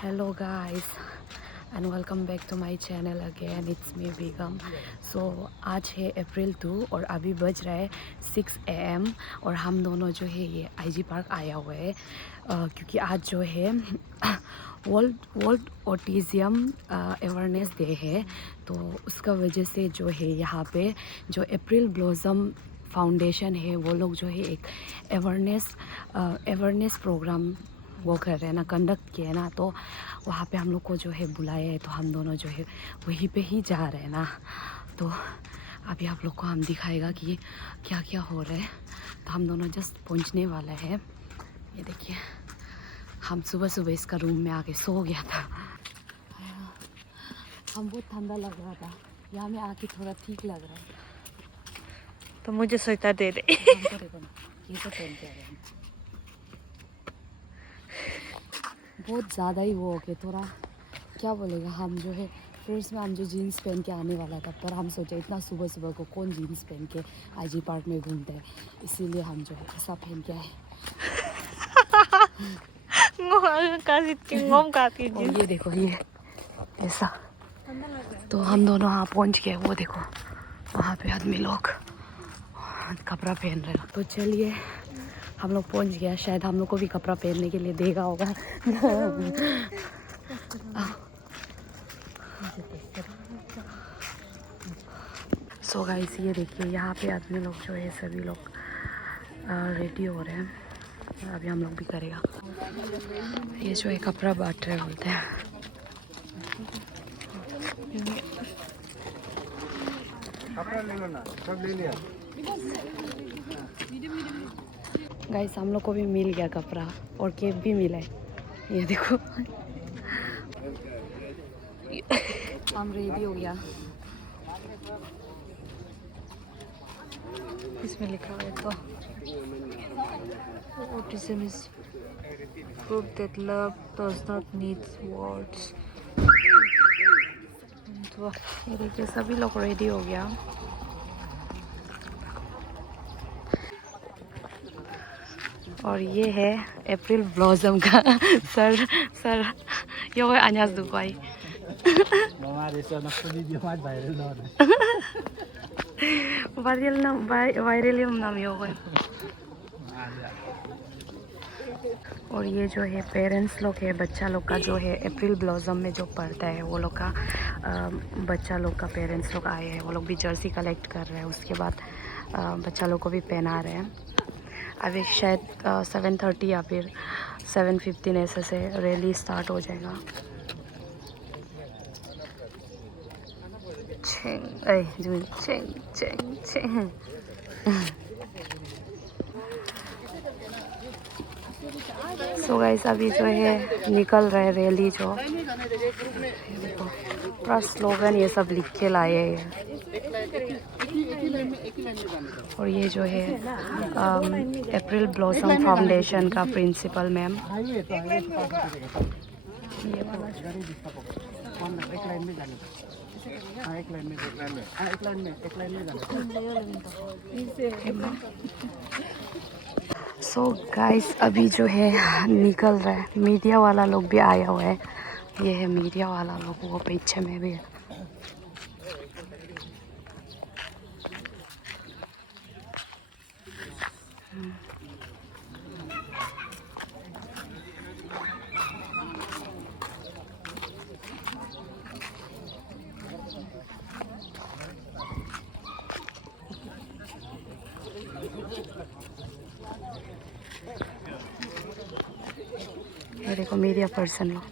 Hello guys and welcome back to my channel again. It's me Begum. So आज है अप्रैल 2 और अभी बज रहा है 6 AM और हम दोनों जो है ये IG पार्क आया हुआ है क्योंकि आज जो है वर्ल्ड ऑटिज़म अवेयरनेस डे है। तो उसका वजह से जो है यहाँ पे जो अप्रैल ब्लॉसम फाउंडेशन है वो लोग जो है एक अवेयरनेस प्रोग्राम वो कर रहे हैं ना, कंडक्ट किए ना। तो वहाँ पे हम लोग को जो है बुलाया है, तो हम दोनों जो है वहीं पे ही जा रहे हैं ना। तो अभी आप लोग को हम दिखाएगा कि क्या क्या हो रहा है। तो हम दोनों जस्ट पहुँचने वाला है। ये देखिए, हम सुबह सुबह इसका रूम में आके सो गया था। हम बहुत ठंडा लग रहा था, यहाँ में आके थोड़ा ठीक लग रहा है। तो मुझे स्वेटर दे दे। हमको देखो ना, ये तो पहन के आ रहे हैं। बहुत ज़्यादा ही वो हो गया, थोड़ा क्या बोलेगा। हम जो है फर्स्ट में हम जो जीन्स पहन के आने वाला था, पर हम सोचे इतना सुबह सुबह को कौन जीन्स पहन के IG पार्क में घूमता है, इसीलिए हम जो है ऐसा पहन के आए। और ये देखो, ये ऐसा। तो हम दोनों वहाँ पहुँच गए। वो देखो वहाँ पे आदमी लोग कपड़ा पहन रहे हैं। तो चलिए, हम लोग पहुँच गया। शायद हम लोग को भी कपड़ा पहनने के लिए देगा होगा। सो गाइस, ये देखिए यहाँ पे आदमी लोग जो है सभी लोग रेडी हो रहे हैं। अभी हम लोग भी करेगा। ये जो है कपड़ा बांट रहे बोलते हैं। कपड़ा ले लो ना, सब ले लिया। गाइस, हम लोग को भी मिल गया कपड़ा और केक भी मिला है। ये देखो, हम रेडी हो गया। इसमें लिखा है तो autism is proof that love does not need words। तो ये देखिए, सभी लोग रेडी हो गया। और ये है अप्रैल ब्लॉसम का सर यो अन्यास दुपाई वायरल नाम यो है। और ये जो है पेरेंट्स लोग है, बच्चा लोग का जो है अप्रैल ब्लॉसम में जो पढ़ता है वो लोग का बच्चा लोग का पेरेंट्स लोग आए हैं। वो लोग भी जर्सी कलेक्ट कर रहे हैं। उसके बाद बच्चा लोग को भी पहना रहे हैं। अभी शायद 7:30 या फिर 7:15 ऐसे से रैली स्टार्ट हो जाएगा। सो गाइस, अभी जो है निकल रहे रैली जो। देखो पूरा स्लोगन ये सब लिख के लाए हैं। और ये जो है अप्रैल ब्लॉसम फाउंडेशन का प्रिंसिपल मैम। सो गाइस, अभी जो है निकल रहा है। मीडिया वाला लोग भी आया हुआ है। ये है मीडिया वाला लोग, वो पीछे में भी है। ये देखो मीडिया पर्सन लोग।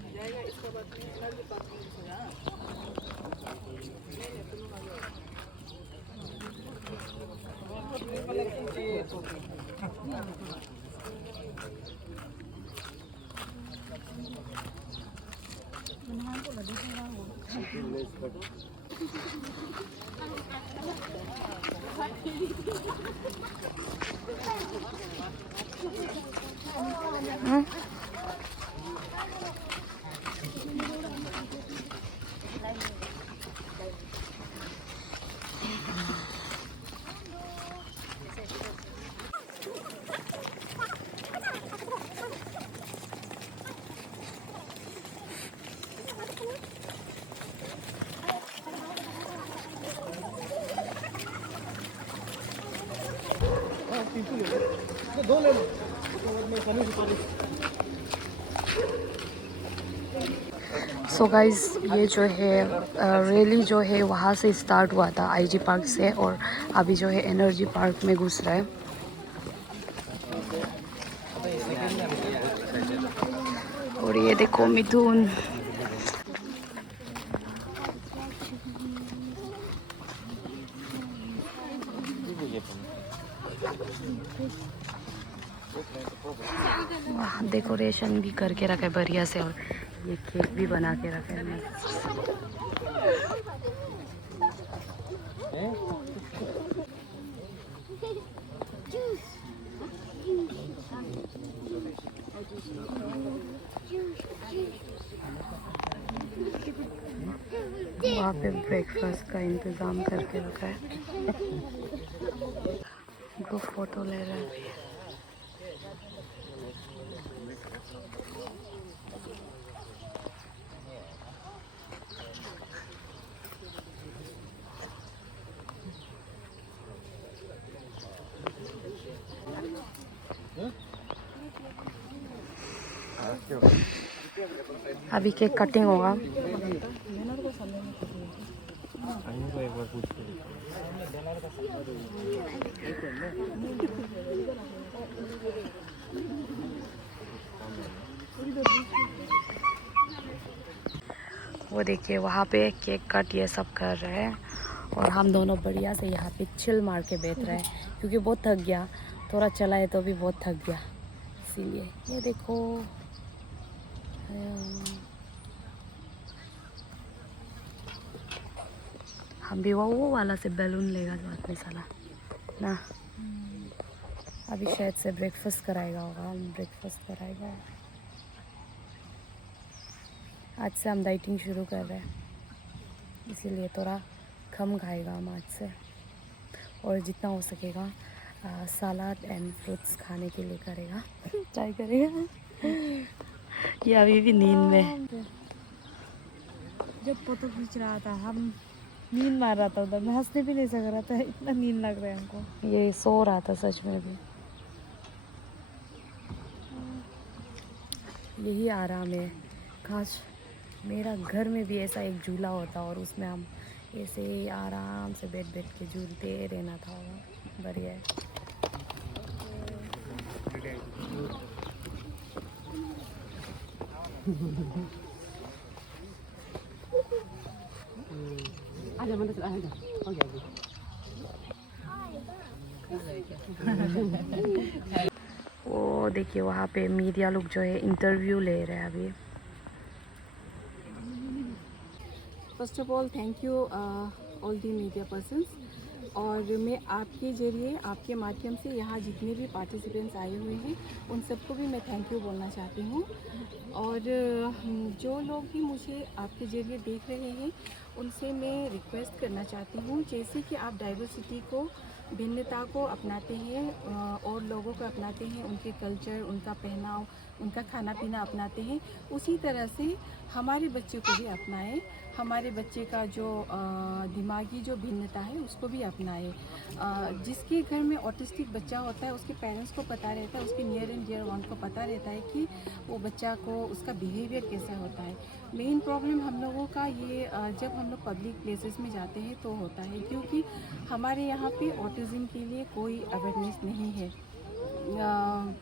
सो गाइस, ये जो है रैली जो है वहाँ से स्टार्ट हुआ था आईजी पार्क से, और अभी जो है एनर्जी पार्क में घुस रहा है। और ये देखो मिथुन, वाह, डेकोरेशन भी करके रखा है बढ़िया से, और ये केक भी बना के रखा है। वहाँ पे ब्रेकफास्ट का इंतज़ाम करके रखा है। वो फोटो ले रहा है। अभी केक कटिंग होगा। वो देखिए वहाँ पे केक कट ये सब कर रहे हैं, और हम दोनों बढ़िया से यहाँ पे चिल मार के बैठ रहे हैं, क्योंकि बहुत थक गया, थोड़ा चला है तो भी बहुत थक गया, इसीलिए। ये देखो हम भी वो वाला से बैलून लेगा जो आदमी साला ना। अभी शायद से ब्रेकफास्ट कराएगा होगा, ब्रेकफास्ट कराएगा। आज से हम डाइटिंग शुरू कर रहे हैं, इसीलिए थोड़ा कम खाएगा हम आज से, और जितना हो सकेगा सलाद एंड फ्रूट्स खाने के लिए करेगा, ट्राई करेगा। ये अभी भी नींद में। जब फोटो खींच रहा था हम नींद मार रहा था उधर, मैं हंसने भी नहीं सक रहा था, इतना नींद लग रहा है हमको। ये सो रहा था सच में भी। यही आराम है। काश मेरा घर में भी ऐसा एक झूला होता और उसमें हम ऐसे ही आराम से बैठ बैठ के झूलते रहना था। बढ़िया है। वो देखिए वहाँ पे मीडिया लोग जो है इंटरव्यू ले रहे हैं अभी। First of all thank you all the media persons. और मैं आपके ज़रिए, आपके माध्यम से यहाँ जितने भी पार्टिसिपेंट्स आए हुए हैं उन सबको भी मैं थैंक यू बोलना चाहती हूँ। और जो लोग भी मुझे आपके ज़रिए देख रहे हैं उनसे मैं रिक्वेस्ट करना चाहती हूँ, जैसे कि आप डाइवर्सिटी को, भिन्नता को अपनाते हैं और लोगों को अपनाते हैं, उनके कल्चर, उनका पहनाव, उनका खाना पीना अपनाते हैं, उसी तरह से हमारे बच्चे को भी अपनाएं। हमारे बच्चे का जो दिमागी जो भिन्नता है उसको भी अपनाएं। जिसके घर में ऑटिस्टिक बच्चा होता है उसके पेरेंट्स को पता रहता है, उसके नियर एंड डियर वन को पता रहता है कि वो बच्चा को उसका बिहेवियर कैसा होता है। मेन प्रॉब्लम हम लोगों का ये जब हम लोग पब्लिक प्लेसेस में जाते हैं तो होता है, क्योंकि हमारे यहाँ पे ऑटिज़म के लिए कोई अवेयरनेस नहीं है।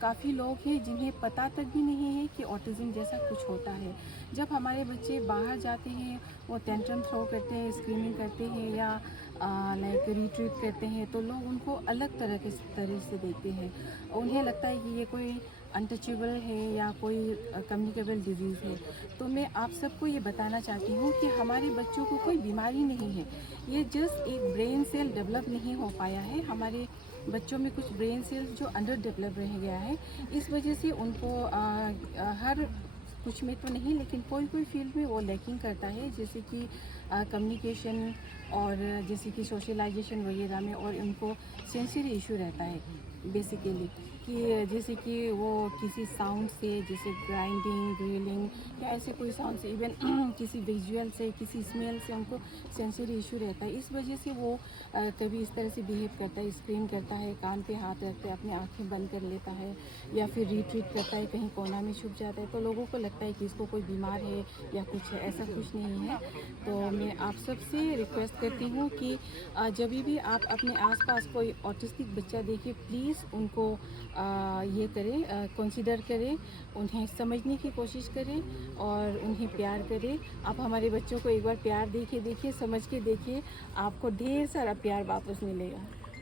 काफ़ी लोग हैं जिन्हें पता तक भी नहीं है कि ऑटिज़म जैसा कुछ होता है। जब हमारे बच्चे बाहर जाते हैं, वो टेंट्रम थ्रो करते हैं, स्क्रीनिंग करते हैं या लाइक रिट्रीट करते हैं, तो लोग उनको अलग तरह से देखते हैं। उन्हें लगता है कि ये कोई अनटचेबल है या कोई कम्युनिकेबल डिजीज़ है। तो मैं आप सबको ये बताना चाहती हूँ कि हमारे बच्चों को कोई बीमारी नहीं है, ये जस्ट एक ब्रेन सेल डेवलप नहीं हो पाया है। हमारे बच्चों में कुछ ब्रेन सेल्स जो अंडर डेवलप रह गया है, इस वजह से उनको हर कुछ में तो नहीं लेकिन कोई फील्ड में वो लैकिंग करता है, जैसे कि कम्युनिकेशन और जैसे कि सोशलाइजेशन वगैरह में, और उनको सेंसरी इशू रहता है बेसिकली, कि जैसे कि वो किसी साउंड से, जैसे ग्राइंडिंग, ग्रिलिंग या ऐसे कोई साउंड से, इवन किसी विजुअल से, किसी स्मेल से उनको सेंसरी इशू रहता है। इस वजह से वो कभी इस तरह से बिहेव करता है, स्क्रीन करता है, कान पे हाथ रखता है, अपनी आँखें बंद कर लेता है या फिर रिट्रीट करता है, कहीं कोना में छुप जाता है। तो लोगों को लगता है कि इसको कोई बीमार है या कुछ है, ऐसा कुछ नहीं है। तो मैं आप सबसे रिक्वेस्ट करती हूँ कि जब भी आप अपने आसपास कोई ऑटिस्टिक बच्चा देखें, प्लीज़ उनको ये करें, कंसीडर करें, उन्हें समझने की कोशिश करें और उन्हें प्यार करें। आप हमारे बच्चों को एक बार प्यार देखिए, समझ के देखिए, आपको ढेर सारा प्यार वापस मिलेगा।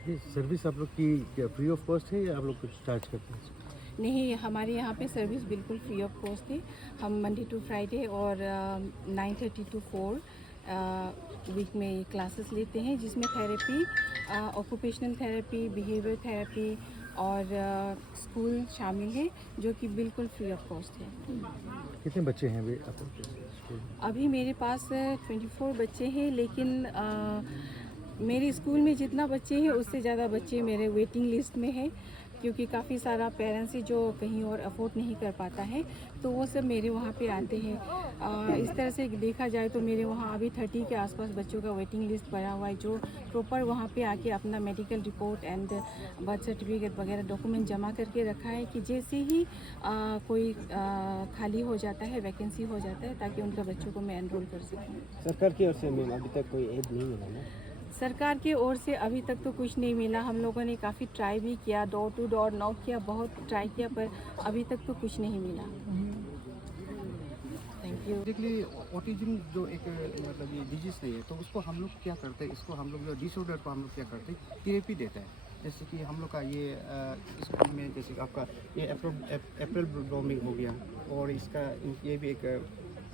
ये सर्विस आप लोग की फ्री ऑफ कॉस्ट है या आप लोग कुछ चार्ज करते हैं? नहीं, हमारे यहाँ पे सर्विस बिल्कुल फ्री ऑफ कॉस्ट है। हम मंडे टू फ्राइडे और 9:30 to 4 वीक में ये क्लासेस लेते हैं, जिसमें therapy, occupational therapy, behaviour therapy और स्कूल शामिल है, जो कि बिल्कुल फ्री ऑफ कॉस्ट है। कितने बच्चे हैं अभी आप लोग के स्कूल में? अभी मेरे पास 24 बच्चे हैं, लेकिन मेरे स्कूल में जितना बच्चे हैं उससे ज़्यादा बच्चे मेरे वेटिंग लिस्ट में है, क्योंकि काफ़ी सारा पेरेंट्स ही जो कहीं और अफोर्ड नहीं कर पाता है, तो वो सब मेरे वहाँ पे आते हैं। इस तरह से देखा जाए तो मेरे वहाँ अभी 30 के आसपास बच्चों का वेटिंग लिस्ट पड़ा हुआ है, जो प्रॉपर वहाँ पे आके अपना medical report and birth certificate वगैरह डॉक्यूमेंट जमा करके रखा है कि जैसे ही कोई खाली हो जाता है, वैकेंसी हो जाता है, ताकि उनका बच्चों को मैं एनरोल कर सकूँ। सरकार की ओर से मैम अभी तक कोई एड नहीं मिला ना? सरकार की ओर से अभी तक तो कुछ नहीं मिला। हम लोगों ने काफ़ी ट्राई भी किया, डोर टू डोर नॉक किया, बहुत ट्राई किया, पर अभी तक तो कुछ नहीं मिला। Thank you. बेसिकली ऑटिज्म जो एक मतलब ये डिजीज नहीं है, तो उसको हम लोग क्या करते हैं, इसको हम लोग जो डिसऑर्डर को हम लोग क्या करते हैं, थेरेपी देते हैं। जैसे कि हम लोग का ये स्कूल में जैसे कि आपका ये अप्रैल ब्लूमिंग हो गया, और इसका ये भी एक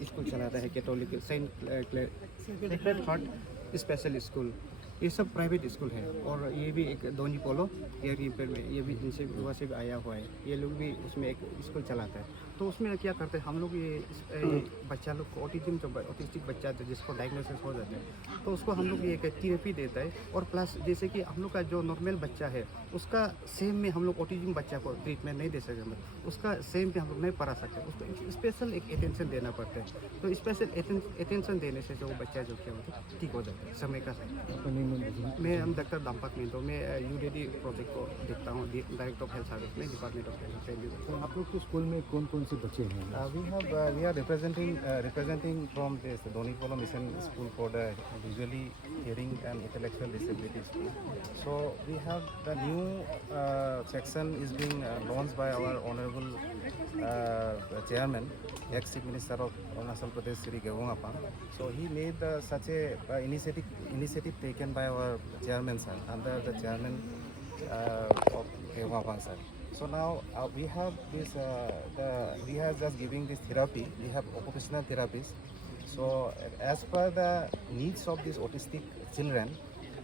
स्कूल चलाता है Catholic sacred heart special school. ये सब प्राइवेट स्कूल है, और ये भी एक धोनी पोलो एयर में ये भी इनसे वहाँ से भी आया हुआ है। ये लोग भी उसमें एक स्कूल चलाता है। तो उसमें क्या करते हैं हम लोग, ये बच्चा लोग को ऑटिज्म जो ऑटिस्टिक बच्चा है जिसको डायग्नोसिस हो जाता है, तो उसको हम लोग ये थेरेपी देता है। और प्लस जैसे कि हम लोग का जो नॉर्मल बच्चा है उसका सेम में हम लोग ऑटिज्म बच्चा को ट्रीटमेंट नहीं दे सकते, उसका सेम पे हम लोग नहीं पढ़ा सकते, उसको स्पेशल एक अटेंशन देना पड़ता है। तो स्पेशल अटेंशन देने से जो बच्चा जो क्या होता है ठीक हो जाता है समय का साथ। मैं डॉक्टर दाम्पक मिंटो, मैं यूडीडी प्रोजेक्ट को देखता हूँ, डायरेक्टर ऑफ हेल्थ सर्विस में, डिपार्टमेंट ऑफ हेल्थ। तो आप लोग के स्कूल में कौन कौन से बच्चे हैं? We are representing from this Dhoni Polo Mission School for the visually hearing and intellectual disabilities school. So we have the new section is being launched by our honorable chairman, ex-chief minister of Arunachal Pradesh, Sri Gewang Apang. So he made such a initiative taken by our chairman sir, under the chairman of Gewang Apang sir. So now we have this, we have just giving this therapy. We have occupational therapists. So as per the needs of these autistic children,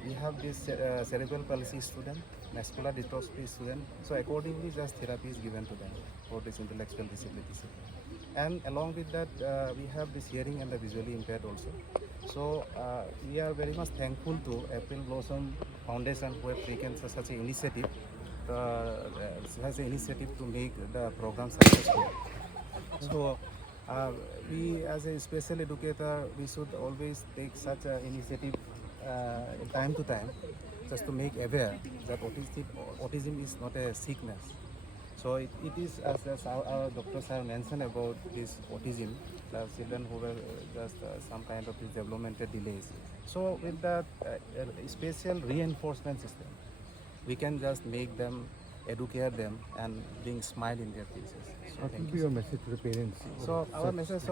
we have this cerebral palsy student, muscular dystrophy student. So accordingly, just therapy is given to them for this intellectual disabilities. And along with that, we have this hearing and the visually impaired also. So we are very much thankful to April Blossom Foundation who have taken such an initiative. Has an initiative to make the program successful. So we as a special educator, we should always take such an initiative time to time, just to make aware that autism is not a sickness. So it is, as our doctors have mentioned about this autism, the children who were just some kind of developmental delays. So with that special reinforcement system, we can just make them, educate them, and bring smile in their faces. So What thank will be you. your message to the parents? So our message,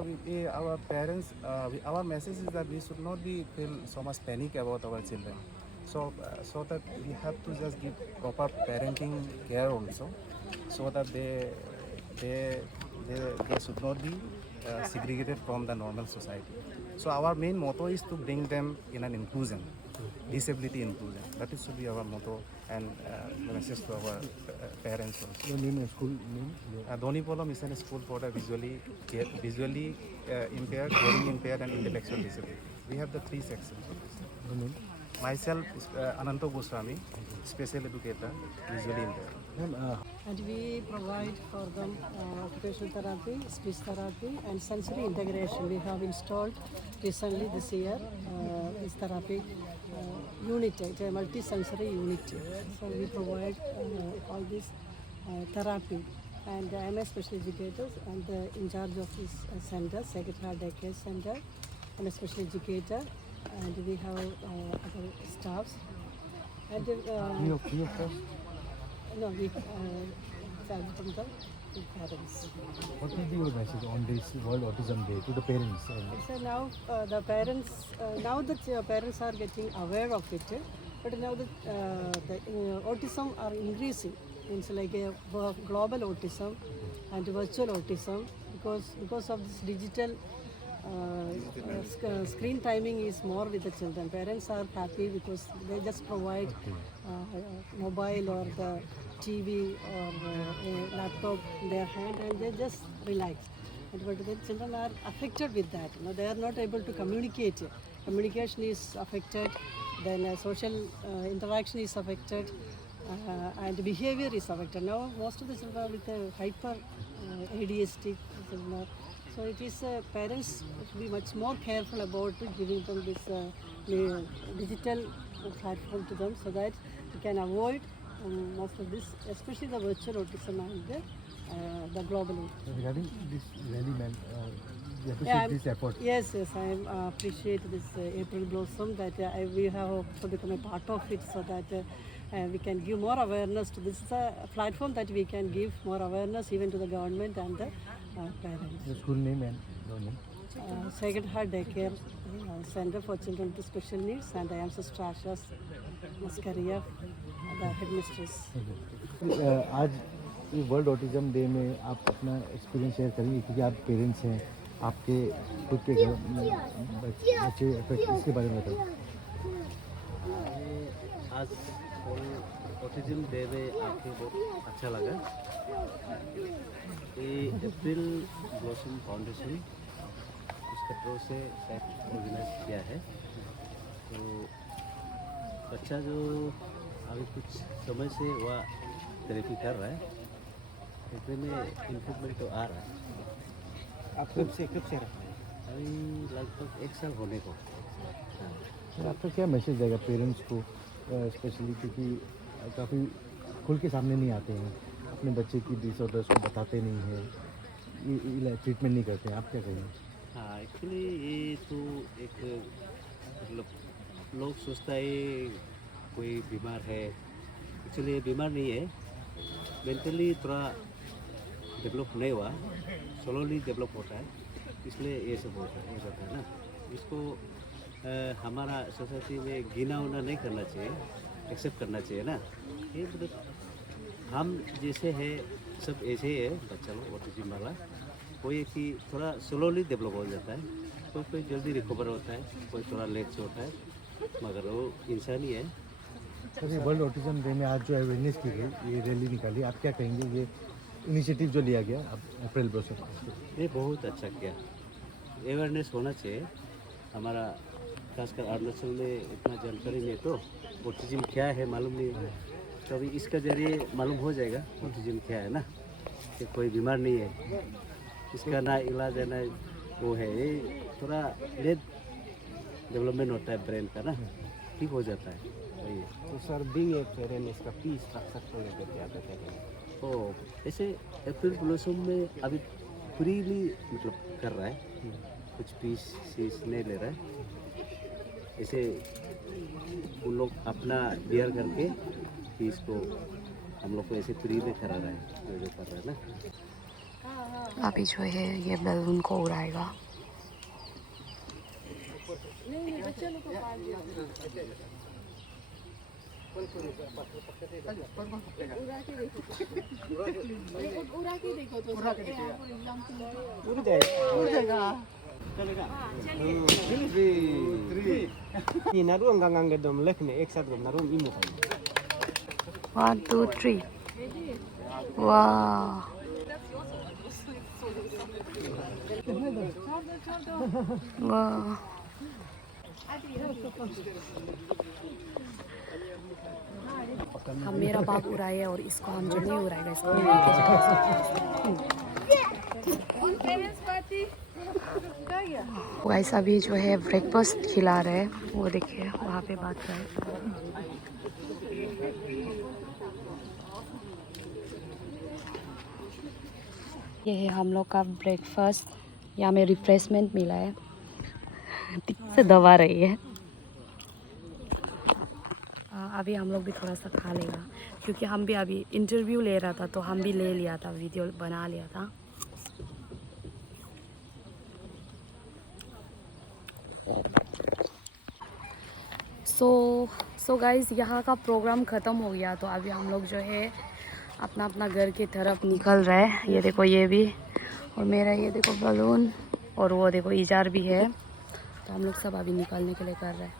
our parents, our message is that we should not be feel so much panic about our children. So so that we have to just give proper parenting care also, so that they should not be segregated from the normal society. So our main motto is to bring them in an inclusion, disability inclusion. That is should be our motto and the message to our parents also. Your name and school name? Dhoni Polo Mission School for the visually impaired, hearing impaired, and intellectual disability. We have the 3 sections of this. Your name? Myself is Ananto Goswami, special educator, visually impaired. Ma'am And we provide for them occupational therapy, speech therapy, and sensory integration. We have installed recently this year this therapy unit, it's a multi-sensory unit. So we provide all this therapy. And I am a special educator and in charge of this center, Sacred Heart Daycare Center. I'm a special educator, and we have other staffs. And free of cost? no, we charge from the parents. What will be your message on this World Autism Day to the parents? So now the parents, now that parents are getting aware of it, but now that the autism are increasing, means like a global autism and virtual autism, because of this digital screen timing is more with the children. Parents are happy because they just provide mobile or the TV or a laptop in their hand and they just relax. But the children are affected with that. You know, they are not able to communicate. Communication is affected, then social interaction is affected, and behavior is affected. Now most of the children are with a hyper ADHD children. So it is parents should be much more careful about giving them this digital platform to them, so that we can avoid most of this, especially the virtual autism and the global autism. Regarding this rally, ma'am, we Yeah, appreciate this effort. Yes, I appreciate this April Blossom that we have also become a part of it, so that we can give more awareness to this. It's a platform that we can give more awareness even to the government and the parents. The school name and your name? Sacred Heart Daycare Center for Children with Special Needs, and I am Sister Asha Maskaria, the headmistress. आज ये world autism day में आप अपना experience share करेंगे, क्योंकि आप parents हैं, आपके खुद के घर में बच्चे इसके बारे में बताइए। आज ऑटिज्म डे में आके बहुत अच्छा लगा। ये अप्रैल ब्लॉसम फाउंडेशन उसका थ्रू से ऑर्गेनाइज किया है। तो बच्चा जो अभी कुछ समय से वह थेरेपी कर रहा है, इसमें इम्प्रूवमेंट तो आ रहा है। आप कब से रहा है? अभी लगभग 1 साल होने को। सर आपका क्या मैसेज जाएगा पेरेंट्स को, स्पेशली क्योंकि काफ़ी खुल के सामने नहीं आते हैं, अपने बच्चे की डिसऑर्डर्स को बताते नहीं हैं, ये ट्रीटमेंट नहीं करते हैं, आप क्या कहेंगे? हाँ, एक्चुअली ये तो एक मतलब लोग सोचता है कोई बीमार है, एक्चुअली ये बीमार नहीं है, मेंटली थोड़ा डेवलप नहीं हुआ, स्लोली डेवलप होता है, इसलिए ये सब हो जाता है ना। इसको हमारा सोसाइटी में गिना उना नहीं करना चाहिए, एक्सेप्ट करना चाहिए ना। ये मतलब हम जैसे है सब ऐसे ही है, बच्चा लोग ऑटिज्म वाला, कोई कि थोड़ा स्लोली डेवलप हो जाता है, कोई जल्दी रिकवर होता है, कोई थोड़ा लेट से होता है, मगर वो इंसान ही है। सर ये वर्ल्ड ऑटिज्म डे में आज जो अवेयरनेस की गई, ये रैली निकाली, आप क्या कहेंगे ये इनिशिएटिव जो लिया गया अप्रैल ब्लॉसम? ये बहुत अच्छा किया, अवेयरनेस होना चाहिए। हमारा खासकर अरुणाचल में इतना जानकारी नहीं, तो ऑटिज्म क्या है मालूम नहीं, तो अभी इसका जरिए मालूम हो जाएगा ऑटिज्म क्या है ना, कि कोई बीमार नहीं है, इसका ना इलाज है ना वो है, ये थोड़ा लेट डेवलपमेंट होता है ब्रेन का ना, ठीक हो जाता है वही। तो सर बीइंग ए पेरेंट इसका फीस स्ट्रक्चर को लेकर क्या कहते हैं? तो ऐसे अप्रैल ब्लॉसम में अभी फ्रीली मतलब कर रहा है, कुछ फीस नहीं ले रहा है, ऐसे उन लोग अपना बियर करके फीस को हम लोग को ऐसे फ्री में करा रहा है, जो कर रहा है ना। अभी जो है ये बैलून को उड़ाएगा। ये नारुंग गंगांग के दम लेखने एक साथ गम नारुंग इमो खाई। 1 2 3 वाह, वाह। हम मेरा बाग उड़ाए और इसको हम जो नहीं उड़ाएगा इसको नहीं लेके जाएगा। गाइस अभी जो है ब्रेकफास्ट खिला रहे हैं, वो देखिए वहाँ पे बात कर रहे हैं। ये है हम लोग का ब्रेकफास्ट, यहाँ में रिफ्रेशमेंट मिला है। ठीक से दबा रही है। अभी हम लोग भी थोड़ा सा खा लेगा, क्योंकि हम भी अभी इंटरव्यू ले रहा था तो हम भी ले लिया था, वीडियो बना लिया था। सो गाइस यहाँ का प्रोग्राम ख़त्म हो गया, तो अभी हम लोग जो है अपना अपना घर की तरफ निकल रहे हैं। ये देखो ये भी, और मेरा ये देखो बलून, और वो देखो इजार भी है। तो हम लोग सब अभी निकलने के लिए कर रहे हैं।